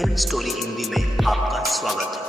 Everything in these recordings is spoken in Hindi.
फिल्म स्टोरी हिंदी में आपका स्वागत है।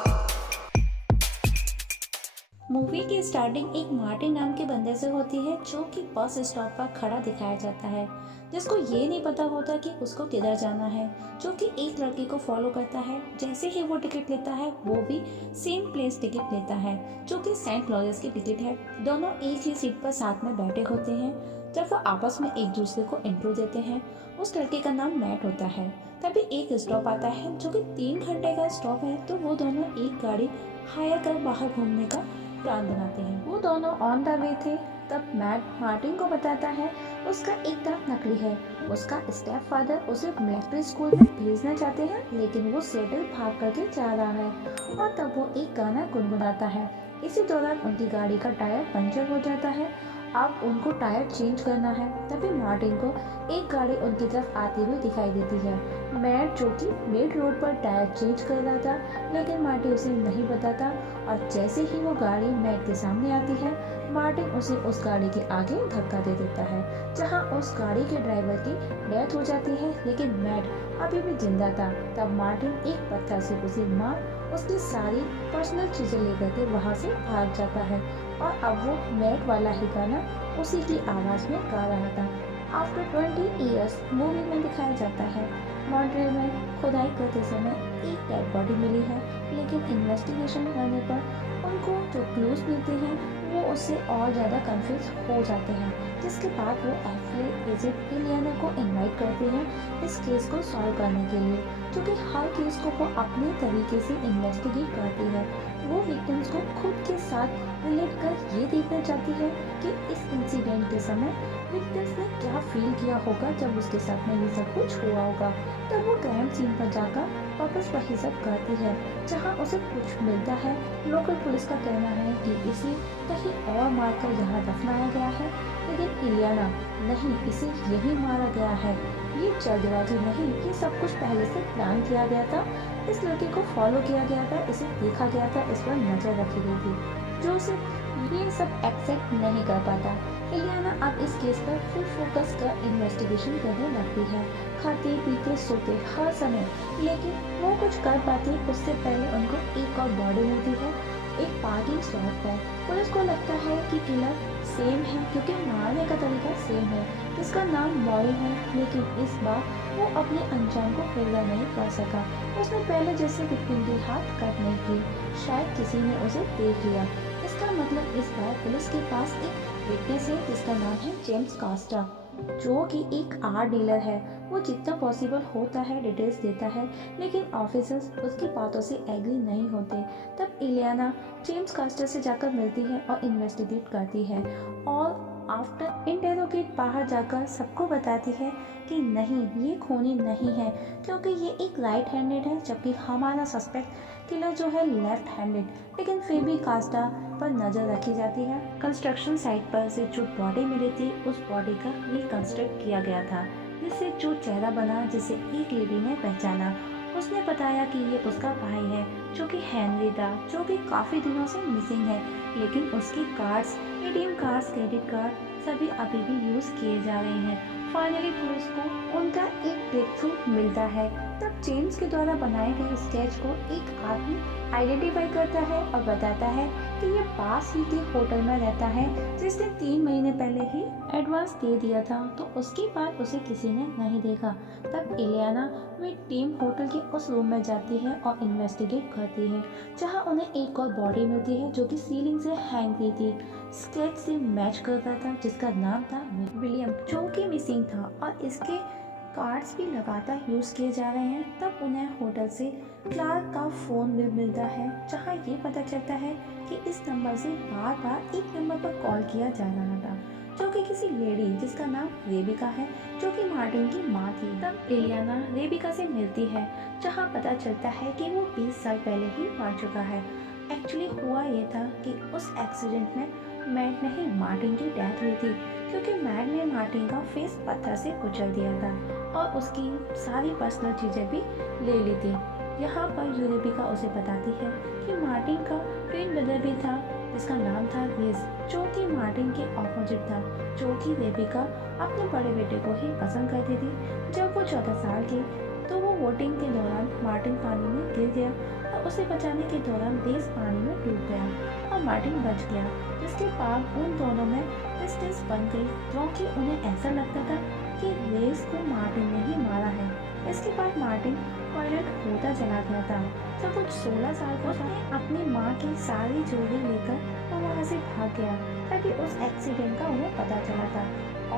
मूवी की स्टार्टिंग एक मार्टिन नाम के बंदे से होती है जो कि बस स्टॉप पर खड़ा दिखाया जाता है, जिसको ये नहीं पता होता कि उसको किधर जाना है, जो कि एक लड़की को फॉलो करता है। जैसे ही वो टिकट लेता है वो भी सेम प्लेस टिकट लेता है जो कि सेंट लॉरेंस की टिकट है। दोनों एक ही सीट पर साथ में बैठे होते हैं। जब वो आपस में एक दूसरे को इंट्रो देते हैं, उस लड़के का नाम मैट होता है। तभी एक स्टॉप आता है जो कि 3 घंटे का स्टॉप है, तो वो दोनों एक गाड़ी हायर कर बाहर घूमने का प्लान बनाते हैं। वो दोनों ऑन द वे थे। तब मैट मार्टिन को बताता है उसका एक दांत नकली है। उसका स्टेप फादर उसे मिलिट्री स्कूल में भेजना चाहते हैं, लेकिन वो सेटल भाग करके जा रहा है। और तब वो एक गाना गुनगुनाता है। इसी दौरान उनकी गाड़ी का टायर पंचर हो जाता है। अब उनको टायर चेंज करना है। तभी मार्टिन को एक गाड़ी उनकी तरफ आती हुई दिखाई देती है। मैट जो कि मिड रोड पर टायर चेंज कर रहा था, लेकिन मार्टिन उसे नहीं बताता। और जैसे ही वो गाड़ी मैट के सामने आती है, मार्टिन उसे उस गाड़ी के आगे धक्का दे देता है, जहां उस गाड़ी के ड्राइवर की डेथ हो जाती है, लेकिन मैट अभी भी जिंदा था। तब मार्टिन एक पत्थर से उसे मार उसकी सारी पर्सनल चीजें लेकर के वहां से भाग जाता है। और अब वो मैट वाला ही गाना उसी की आवाज में गा रहा था। आफ्टर 20 ईयर्स मूवी में दिखाया जाता है मॉन्ट्रियल में खुदाई करते समय एक डेड बॉडी मिली है, लेकिन इन्वेस्टिगेशन करने पर उनको जो क्लूज मिलते हैं वो उससे और ज़्यादा कंफ्यूज हो जाते हैं। जिसके बाद वो एफबीआई एजेंट इलियाना को इनवाइट करते हैं इस केस को सॉल्व करने के लिए, जो कि हर केस को वो अपने तरीके से इन्वेस्टिगेट करती है। वो विक्टिम्स को खुद के साथ रिलेट कर ये देखना चाहती है कि इस इंसिडेंट के समय विक्टिम्स ने क्या फील किया होगा जब उसके साथ में ये सब कुछ हुआ होगा। तब वो क्राइम सीन पर जाकर वापस वही सब करती है, जहां उसे कुछ मिलता है। लोकल पुलिस का कहना है कि इसे कहीं और मारकर यहाँ दफनाया गया है, लेकिन इलियाना नहीं, इसे यही मारा गया है। ये जल्दबाजी नहीं, ये सब कुछ पहले से प्लान किया गया था। इस लड़के को फॉलो किया गया था, इसे देखा गया था, इस पर नजर रखी गई थी, जो उसे ये सब एक्सेप्ट नहीं कर पाता। इलियाना अब इस केस पर फुल फोकस कर इन्वेस्टिगेशन करने लगती है, खाते पीते सोते हर समय। लेकिन वो कुछ कर पाती उससे पहले उनको एक और बॉडी मिलती है एक पार्टी स्लॉट पर। पुलिस को लगता है कि किलर सेम है, क्योंकि मारने का तरीका सेम है, जिसका नाम मॉरिन है। लेकिन इस बार वो अपने अंजाम को पूरा नहीं कर सका। उसने पहले जैसे विक्टिम के हाथ कट नहीं की, शायद किसी ने उसे देख लिया। इसका मतलब इस बार पुलिस के पास एक विटनेस है जिसका नाम है जेम्स कास्टा, जो कि एक आर्ट डीलर है। वो जितना पॉसिबल होता है डिटेल्स देता है, लेकिन ऑफिसर्स उसकी बातों से एग्री नहीं होते। तब इलियाना जेम्स कास्टर से जाकर मिलती है और इन्वेस्टिगेट करती है, और आफ्टर इंटेरोगेट बाहर जाकर सबको बताती है कि नहीं, ये खूनी नहीं है, क्योंकि ये एक राइट हैंडेड है, जबकि हमारा सस्पेक्ट किलर जो है लेफ्ट हैंडेड। लेकिन फिर भी कास्टा पर नजर रखी जाती है। कंस्ट्रक्शन साइट पर से जो बॉडी मिली थी, उस बॉडी का रिकंस्ट्रक्ट किया गया था, जिससे जो चेहरा बना, जिसे एक लेडी ने पहचाना। उसने बताया कि ये उसका भाई है, जो कि हेनरी था, जो कि काफ़ी दिनों से मिसिंग है, लेकिन उसकी cards, ATM cards, credit card सभी अभी भी यूज़ किए जा रहे हैं। फाइनली पुलिस को उनका एक ब्रेक थ्रू मिलता है। तब जेम्स के द्वारा बनाए गए स्केच को एक आदमी आइडेंटिफाई करता है और बताता है कि ये पास ही के होटल में रहता है, जिसने 3 महीने पहले ही एडवांस दे दिया था। तो उसके बाद उसे किसी ने नहीं देखा। तब इलियाना वे टीम होटल के उस रूम में जाती है और इन्वेस्टिगेट करती है, जहां उन्हें एक और बॉडी मिलती है जो कि सीलिंग से हैंग की थी, स्केच से मैच करता था, जिसका नाम था विलियम, जो कि मिसिंग था। और इसके कार्ड्स भी लगातार यूज़ किए जा रहे हैं। तब उन्हें होटल से क्लार्क का फ़ोन भी मिलता है, जहां ये पता चलता है कि इस नंबर से बार बार एक नंबर पर कॉल किया जा रहा था, जो कि किसी लेडी जिसका नाम रेबिका है, जो कि मार्टिन की माँ थी। तब इलियाना रेबिका से मिलती है, जहां पता चलता है कि वो 20 साल पहले ही मर चुका है। एक्चुअली हुआ ये था कि उस एक्सीडेंट में मैट नहीं, मार्टिन की डेथ हुई थी, क्योंकि मैट ने मार्टिन का फेस पत्थर से कुचल दिया था और उसकी सारी पर्सनल चीज़ें भी ले ली थी। यहाँ पर यूरेबिका उसे बताती है कि मार्टिन का ट्विन ब्रदर भी था, जिसका नाम था रिज, जो कि मार्टिन के ऑपोजिट था, जो कि रेबिका अपने बड़े बेटे को ही पसंद करती थी। जब वो 14 साल की तो वो वोटिंग के दौरान मार्टिन पानी में गिर गया और उसे बचाने के दौरान रेस पानी में डूब गया और मार्टिन बच गया, जिसके बाद उन दोनों में डिस्टेंस बन गई क्योंकि उन्हें ऐसा लगता था कि रेस को मार्टिन ने ही मारा है। इसके बाद मार्टिन टॉयलेट होता चला गया था। जब वो 16 साल का था, अपनी माँ की सारी ज्वेलरी लेकर वो वहाँ से भाग गया ताकि उस एक्सीडेंट का उन्हें पता चला था।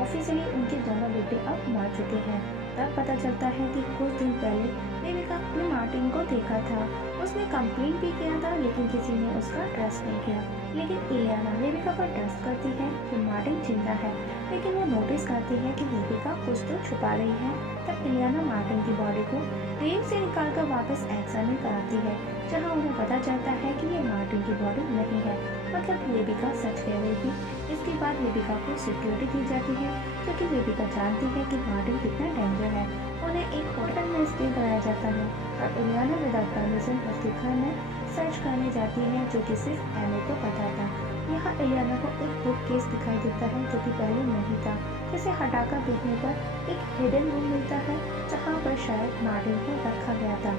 ऑफिशियली उनके दोनों बेटे अब मर चुके हैं। तब पता चलता है कि कुछ दिन पहले रेबिका ने मार्टिन को देखा था। उसने कंप्लेंट भी किया था लेकिन किसी ने उसका ट्रस्ट नहीं किया। लेकिन इलियाना रेबिका पर ट्रस्ट करती है कि मार्टिन जिंदा है, लेकिन वो नोटिस करती है कि रेबिका कुछ तो छुपा रही है। तब इलियाना मार्टिन की बॉडी को रेल से निकालकर वापस एग्जामिन कराती है, जहां उन्हें पता चलता है कि ये मार्टिन की बॉडी नहीं है, मतलब रेबिका सच कह रही थी। इसके बाद रेबिका को सिक्योरिटी दी जाती है क्योंकि रेबिका जानती है कि मार्टिन कितना डेंजर है। उन्हें एक होटल में स्टे कराया जाता है और इलियाना विदाउट परमिशन उसके घर में सर्च करने जाती है, जो कि सिर्फ एमी को पता था। यहाँ इलियाना को एक बुक केस दिखाई देता है जो कि पहले नहीं था, जिसे हटाकर देखने पर एक हिडन रूम मिलता है जहाँ पर शायद मार्टिन को रखा गया था।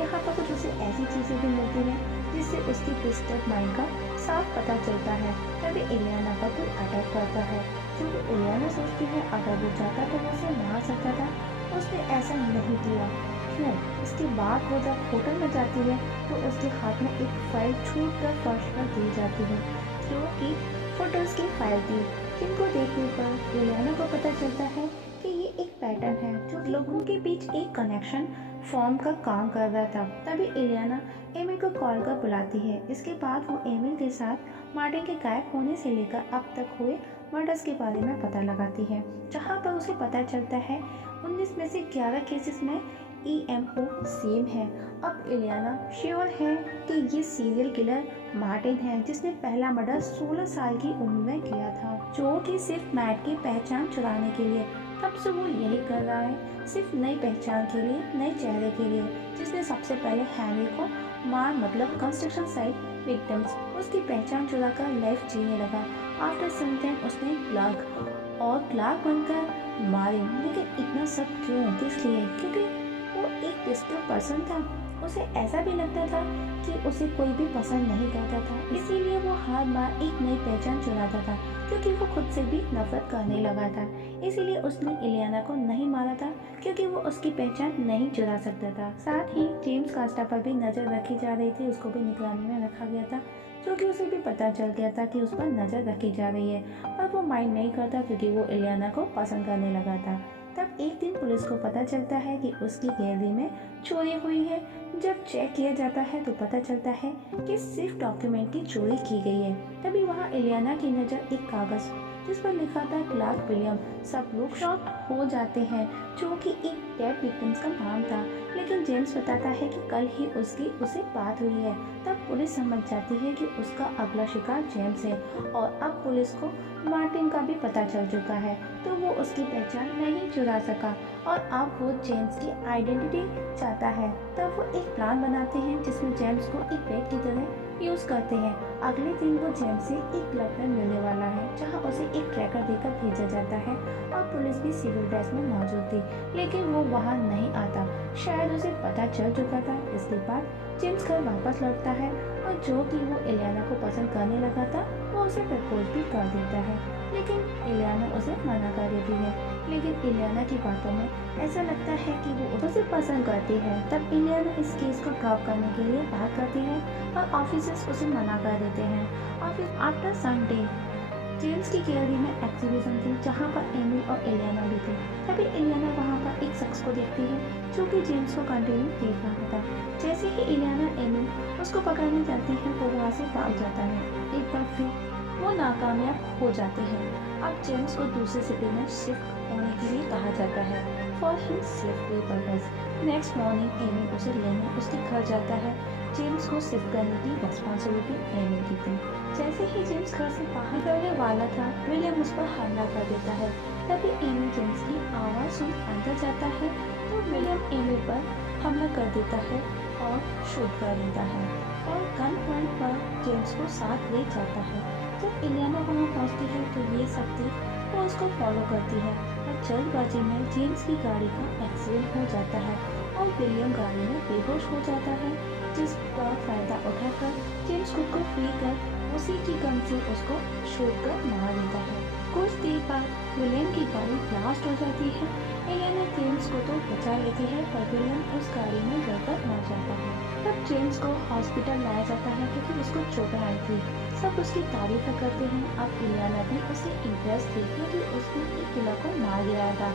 यहाँ पर कुछ उसे ऐसी चीजें भी मिलती हैं जिससे उसकी डिस्टर्ब माइंड का साफ पता चलता है। तभी इलियाना पर कोई अटैक करता है, क्योंकि इलियाना सोचती है अगर वो चाहता तो वो उसे मार सकता था, उसने ऐसा नहीं किया। क्यों? इसके बाद वो जब होटल में जाती है तो उसके हाथ में एक फाइल छूट कर फर्श पर दी जाती है, जो कि फोटोज की फाइल थी, जिनको देखने पर इलियाना को पता चलता है कि ये एक पैटर्न है जो लोगों के बीच एक कनेक्शन फॉर्म का काम कर रहा था। तभी इलियाना एमिल को कॉल कर बुलाती है। इसके बाद वो एमिल के साथ मार्टिन के गायब होने से लेकर अब तक हुए मर्डर्स के बारे में पता लगाती है, जहाँ पर उसे पता चलता है 19 में से 11 केसेस में EMO सेम है। अब इलियाना श्योर है कि ये सीरियल किलर मार्टिन है, जिसने पहला मर्डर 16 साल की उम्र में किया था, जो कि सिर्फ मैट की पहचान चुराने के लिए। तब से वो यही कर रहा है, सिर्फ नई पहचान के लिए, नए चेहरे के लिए। जिसने सबसे पहले हैरी को मार मतलब कंस्ट्रक्शन साइट विक्टिम्स उसकी पहचान चुराकर लाइफ जीने लगा। आफ्टर सम टाइम उसने क्लार्क बनकर मारे। लेकिन इतना सब क्यों? किस लिए? क्योंकि वो एक डिस्टर्ब पर्सन था। उसे ऐसा भी लगता था कि उसे कोई भी पसंद नहीं करता था, इसीलिए वो हर बार एक नई पहचान चुराता था, क्योंकि वो खुद से भी नफरत करने लगा था। इसीलिए उसने इलियाना को नहीं मारा था, क्योंकि वो उसकी पहचान नहीं चुरा सकता था। साथ ही जेम्स कास्टा पर भी नज़र रखी जा रही थी, उसको भी निगरानी में रखा गया था, जो कि उसे भी पता चल गया था कि उस पर नज़र रखी जा रही है, पर वो माइंड नहीं करता क्योंकि वो इलियाना को पसंद करने लगा था। तब एक दिन पुलिस को पता चलता है कि उसकी गैलरी में चोरी हुई है। जब चेक किया जाता है तो पता चलता है कि सिर्फ डॉक्यूमेंट की चोरी की गई है। तभी वहाँ इलियाना की नज़र एक कागज़ जिस पर लिखा था क्लार्क विलियम। सब लोग शॉक हो जाते हैं, जो कि एक डेड विक्टिम्स का नाम था। लेकिन जेम्स बताता है कि कल ही उसे बात हुई है। तब पुलिस समझ जाती है कि उसका अगला शिकार जेम्स है और अब पुलिस को मार्टिन का भी पता चल चुका है, तो वो उसकी पहचान नहीं चुरा सका और अब वो जेम्स की आइडेंटिटी चाहता है। तब वो एक प्लान बनाते हैं जिसमें जेम्स को एक बैग की तरह यूज़ करते हैं। अगले दिन वो जेम्स से एक लेटर मिलने वाला है, जहां उसे एक ट्रैकर देकर भेजा जाता है और पुलिस भी सिविल ड्रेस में मौजूद थी, लेकिन वो वहां नहीं आता, शायद उसे पता चल चुका था। इसके बाद जेम्स घर वापस लौटता है और जो कि वो इलियाना को पसंद करने लगा था, वो उसे प्रपोज भी कर देता है, लेकिन इलियाना उसे मना कर देती है। लेकिन इलियाना की बातों में ऐसा लगता है कि वो उसे पसंद करती है। तब इलियाना इस केस को ड्रॉप करने के लिए बात करती है और ऑफिसर्स उसे मना कर देते हैं। आफ्टर संडे जेम्स की गैलरी में एग्जीबिशन थी, जहाँ पर एमी और इलियाना भी थी। तभी इलियाना वहाँ पर एक शख्स को देखती है जो कि जेम्स को कंटिन्यू देख रहा था। जैसे ही इलियाना एमी उसको पकड़ने जाती है, वो वहाँ से भाग जाता है। एक बार फिर वो नाकामयाब हो जाते हैं। अब जेम्स को दूसरी सिटी में शिफ्ट होने के लिए कहा जाता है for his safety purpose. Next morning Amy उसे लेने उसके घर जाता है। जेम्स को शिफ्ट करने की रिस्पॉन्सिबिलिटी एमी की थी। जैसे ही जेम्स घर से बाहर निकलने वाला था, विलियम उस पर हमला कर देता है। तभी एमी जेम्स की आवाज़ सुन अंदर जाता है, तो विलियम एमी पर हमला कर देता है और शूट कर देता है और गन पॉइंट पर जेम्स को साथ ले जाता है। जब इलियाना वहाँ पहुँचती है तो ये सब देख वो उसको फॉलो करती है और जल्दबाजी में जेम्स की गाड़ी का एक्सीडेंट हो जाता है और विलियम गाड़ी में बेहोश हो जाता है, जिसका फायदा उठाकर जेम्स खुद को फ्री कर उसी की गन से उसको शूट कर मार देता है। कुछ देर बाद विलियम की गाड़ी ब्लास्ट हो जाती है। एलियाना जेम्स को तो बचा लेती है, पर विलियम उस गाड़ी में जलकर मर जाता है। तब जेम्स को हॉस्पिटल लाया जाता है क्योंकि उसको चोटें आई थी। सब उसकी तारीफ करते हैं। अब एलियाना भी उससे इम्प्रेस थी क्योंकि उसने एक किलर को मार गिराया था।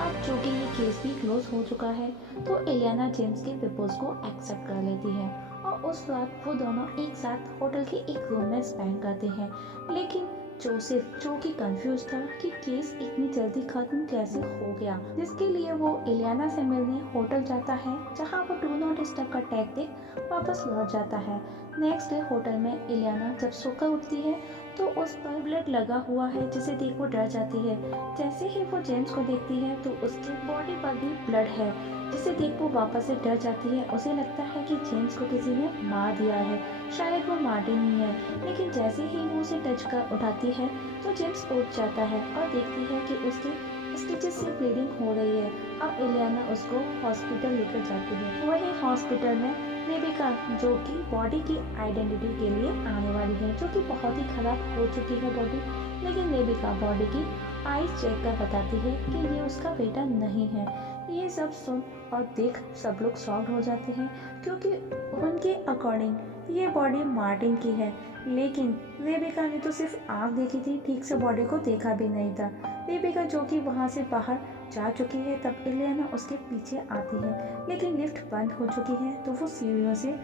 अब चूंकि ये केस भी क्लोज हो चुका है, तो एलियाना जेम्स के प्रपोज को एक्सेप्ट कर लेती है और उस रात वो दोनों एक साथ होटल के एक रूम में स्पेंड करते हैं। लेकिन जोसेफ, जो कि कंफ्यूज था कि केस इतनी जल्दी खत्म कैसे हो गया, जिसके लिए वो एलियाना से मिलने होटल जाता है, जहां वो डू नॉट डिस्टर्ब का टैग देख वापस लौट जाता है। नेक्स्ट डे होटल में एलियाना जब सोकर उठती है तो उस पर ब्लड लगा हुआ है, जिसे देख वो डर जाती है। जैसे ही वो जेम्स को देखती है तो उसकी बॉडी पर भी ब्लड है, जिसे देख वो वापस से डर जाती है। उसे लगता है कि जेम्स को किसी ने मार दिया है, शायद वो मार्टिन ही है। लेकिन जैसे ही वो उसे टच कर उठाती है तो जेम्स उठ जाता है और देखती है कि उसके स्टिचेस से ब्लीडिंग हो रही है। अब एलियाना उसको हॉस्पिटल लेकर जाती है। वही हॉस्पिटल में रेबिका, जो कि बॉडी की आइडेंटिटी के लिए आने वाली है, जो कि बहुत ही खराब हो चुकी है बॉडी। लेकिन रेबिका बॉडी की आईज चेक कर बताती है कि ये उसका बेटा नहीं है। ये सब सुन और देख सब लोग शॉक्ड हो जाते हैं, क्योंकि उनके अकॉर्डिंग ये बॉडी मार्टिन की है। लेकिन रेबिका ने तो सिर्फ आँख देखी थी, ठीक से बॉडी को देखा भी नहीं था। रेबिका, जो कि वहाँ से बाहर जा चुकी है, तब एलियाना उसके पीछे आती है, लेकिन लिफ्ट बंद हो चुकी है, तो वो सीढ़ियों से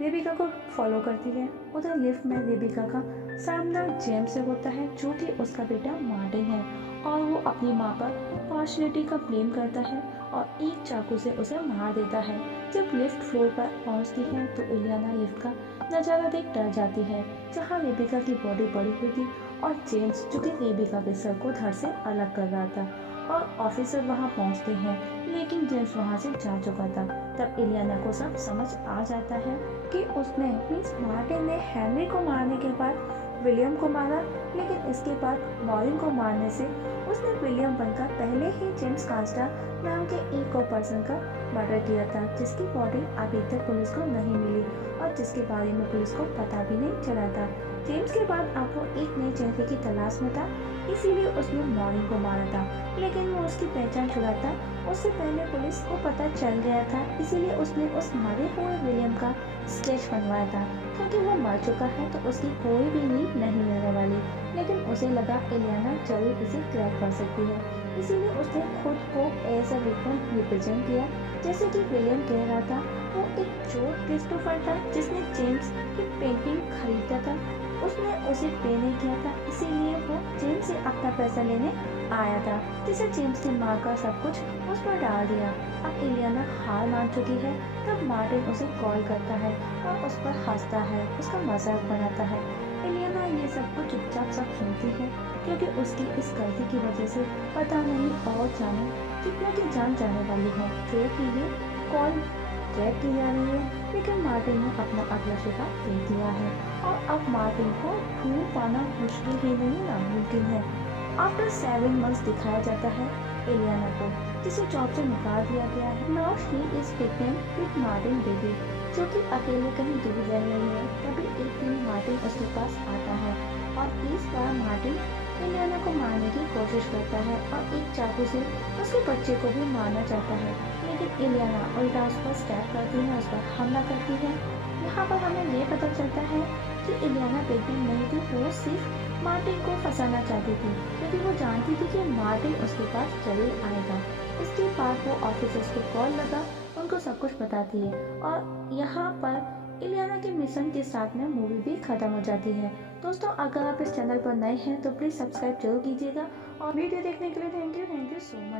रेबिका को फॉलो करती है। उधर लिफ्ट में रेबिका का सामना जेम्स से होता है, जो कि उसका बेटा मार्टिन है, और वो अपनी माँ पर पार्शियलिटी का ब्लेम करता है और एक चाकू से उसे मार देता है। जब लिफ्ट फ्लोर पर पहुंचती है तो एलियाना लिफ्ट का नज़ारा देख डर जाती है, जहाँ रेबिका की बॉडी पड़ी हुई थी और जेम्स, जो कि रेबिका के सर को धड़ से अलग कर रहा था। और ऑफिसर वहां पहुंचते हैं, लेकिन जेम्स वहां से जा चुका था। तब एलियाना को सब समझ आ जाता है कि उसने मीन्स मार्टिन ने हेनरी को मारने के बाद विलियम को मारा, लेकिन इसके बाद मॉरिन को मारने से उसने विलियम बनकर पहले ही जेम्स कास्टा नाम के एक और पर्सन का मर्डर किया था, जिसकी बॉडी अभी तक पुलिस को नहीं मिली और जिसके बारे में पुलिस को पता भी नहीं चला था। जेम्स के बाद अब वो एक नए चेहरे की तलाश में था, इसीलिए उसने मॉरिन को मारा था। लेकिन वो उसकी पहचान छुड़ाता उससे पहले पुलिस को पता चल गया था, इसीलिए उसने उस मरे हुए विलियम का स्केच बनवाया था, क्योंकि वो मर चुका है तो उसकी कोई भी लीड नहीं मिलने वाली। लेकिन उसे लगा एलियाना जल्द इसे क्रैक कर सकती है, इसीलिए उसने खुद को एज अ विक्टिम रिप्रेजेंट किया। जैसे कि विलियम कह रहा था, वो एक चोर क्रिस्टोफर था जिसने जेम्स की पेंटिंग खरीदा था, उसने उसे पे नहीं किया था, इसीलिए वो जेम्स से अपना पैसा लेने आया था, जिसे जेम्स ने मारकर सब कुछ उस पर डाल दिया। अब एलियाना हार मान चुकी है, तब मार्टिन उसे कॉल करता है और उस पर हंसता है, उसका मजाक बनाता है। एलियाना ये सब कुछ चुपचाप सब सुनती है, क्योंकि उसकी इस गलती की वजह से पता नहीं और जाने कितने की जान जाने वाली है, जो कि ये कॉल ट्रैक की जा रही है। लेकिन मार्टिन ने अपना अगला शिकार दे दिया है और अब मार्टिन को ढूंढ पाना मुश्किल ही नहीं नामुमकिन है। आफ्टर 7 months दिखाया जाता है एलियाना को, जिसे जॉब से निकाल दिया गया है। Now she is pregnant with Martin baby, जो कि अकेले कहीं दूर रह रही है। तभी एक दिन मार्टिन उसके पास आता है और इस बार मार्टिन एलियाना को मारने की कोशिश करता है और एक चाकू से उसके बच्चे को भी मारना चाहता है, लेकिन एलियाना उल्टा उस पर स्टैप करती है, उस पर हमला करती है। यहाँ पर हमें ये पता चलता है कि एलियाना प्रेग्नेंट नहीं थी, वो सिर्फ मार्टिन को फंसाना चाहती थी, क्योंकि वो जानती थी कि मार्टिन उसके पास जरूर आएगा। इसके बाद वो ऑफिसर्स को कॉल लगा, उनको सब कुछ बताती है और यहाँ पर एलियाना के मिशन के साथ में मूवी भी खत्म हो जाती है। दोस्तों, अगर आप इस चैनल पर नए हैं तो प्लीज़ सब्सक्राइब जरूर कीजिएगा और वीडियो देखने के लिए थैंक यू सो मच।